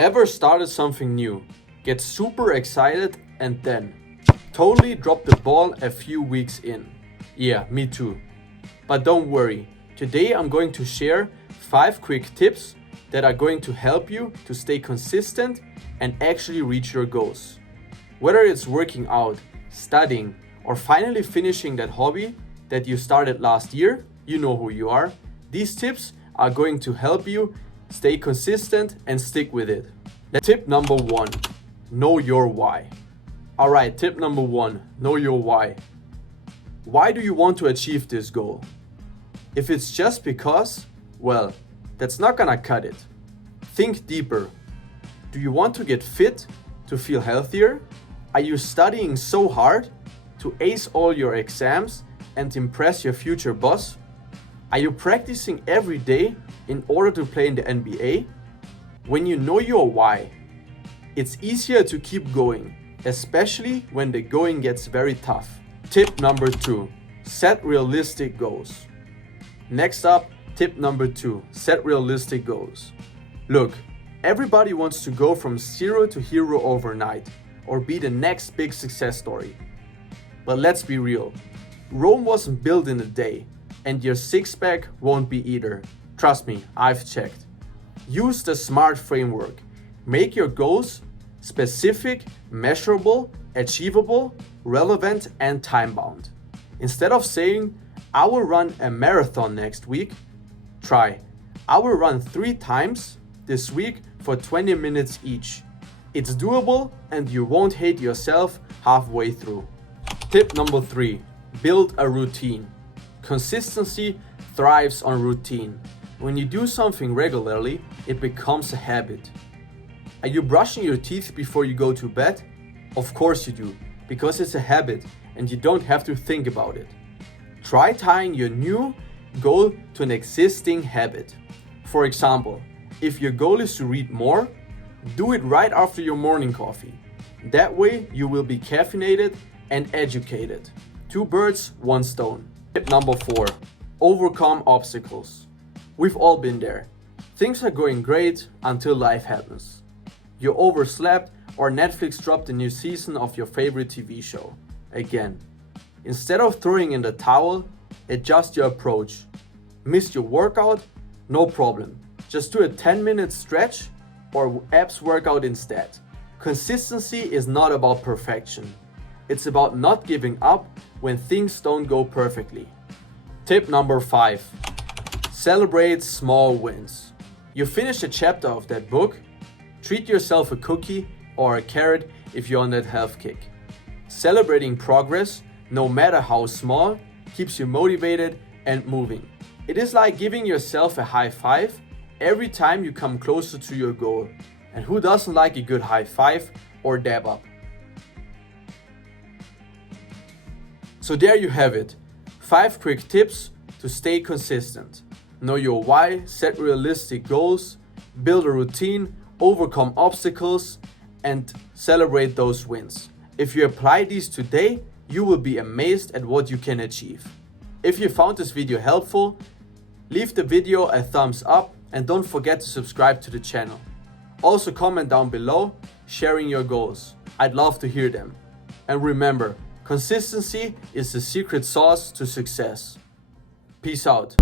Ever started something new, get super excited and then totally drop the ball a few weeks in? Yeah, me too. But don't worry, today I'm going to share 5 quick tips that are going to help you to stay consistent and actually reach your goals. Whether it's working out, studying, or finally finishing that hobby that you started last year, you know who you are. These tips are going to help you stay consistent and stick with it. Tip number 1, know your why. Alright, tip number 1, know your why. Why do you want to achieve this goal? If it's just because, well, that's not gonna cut it. Think deeper. Do you want to get fit to feel healthier? Are you studying so hard to ace all your exams and impress your future boss? Are you practicing every day in order to play in the NBA? When you know your why, it's easier to keep going, especially when the going gets very tough. Tip number 2, set realistic goals. Next up, tip number 2, set realistic goals. Look, everybody wants to go from zero to hero overnight or be the next big success story. But let's be real, Rome wasn't built in a day, and your six-pack won't be either. Trust me, I've checked. Use the SMART framework. Make your goals specific, measurable, achievable, relevant, and time-bound. Instead of saying, I will run a marathon next week, try, I will run 3 times this week for 20 minutes each. It's doable and you won't hate yourself halfway through. Tip number 3, build a routine. Consistency thrives on routine. When you do something regularly, it becomes a habit. Are you brushing your teeth before you go to bed? Of course you do, because it's a habit and you don't have to think about it. Try tying your new goal to an existing habit. For example, if your goal is to read more, do it right after your morning coffee. That way you will be caffeinated and educated. 2 birds, 1 stone. Tip number 4, overcome obstacles. We've all been there. Things are going great until life happens. You overslept or Netflix dropped a new season of your favorite TV show. Again, instead of throwing in the towel, adjust your approach. Missed your workout? No problem. Just do a 10-minute stretch or abs workout instead. Consistency is not about perfection. It's about not giving up when things don't go perfectly. Tip number 5, celebrate small wins. You finished a chapter of that book, treat yourself a cookie or a carrot if you're on that health kick. Celebrating progress, no matter how small, keeps you motivated and moving. It is like giving yourself a high five every time you come closer to your goal. And who doesn't like a good high five or dab up? So there you have it, 5 quick tips to stay consistent. Know your why, set realistic goals, build a routine, overcome obstacles, and celebrate those wins. If you apply these today, you will be amazed at what you can achieve. If you found this video helpful, leave the video a thumbs up and don't forget to subscribe to the channel. Also comment down below, sharing your goals. I'd love to hear them. And remember, consistency is the secret sauce to success. Peace out.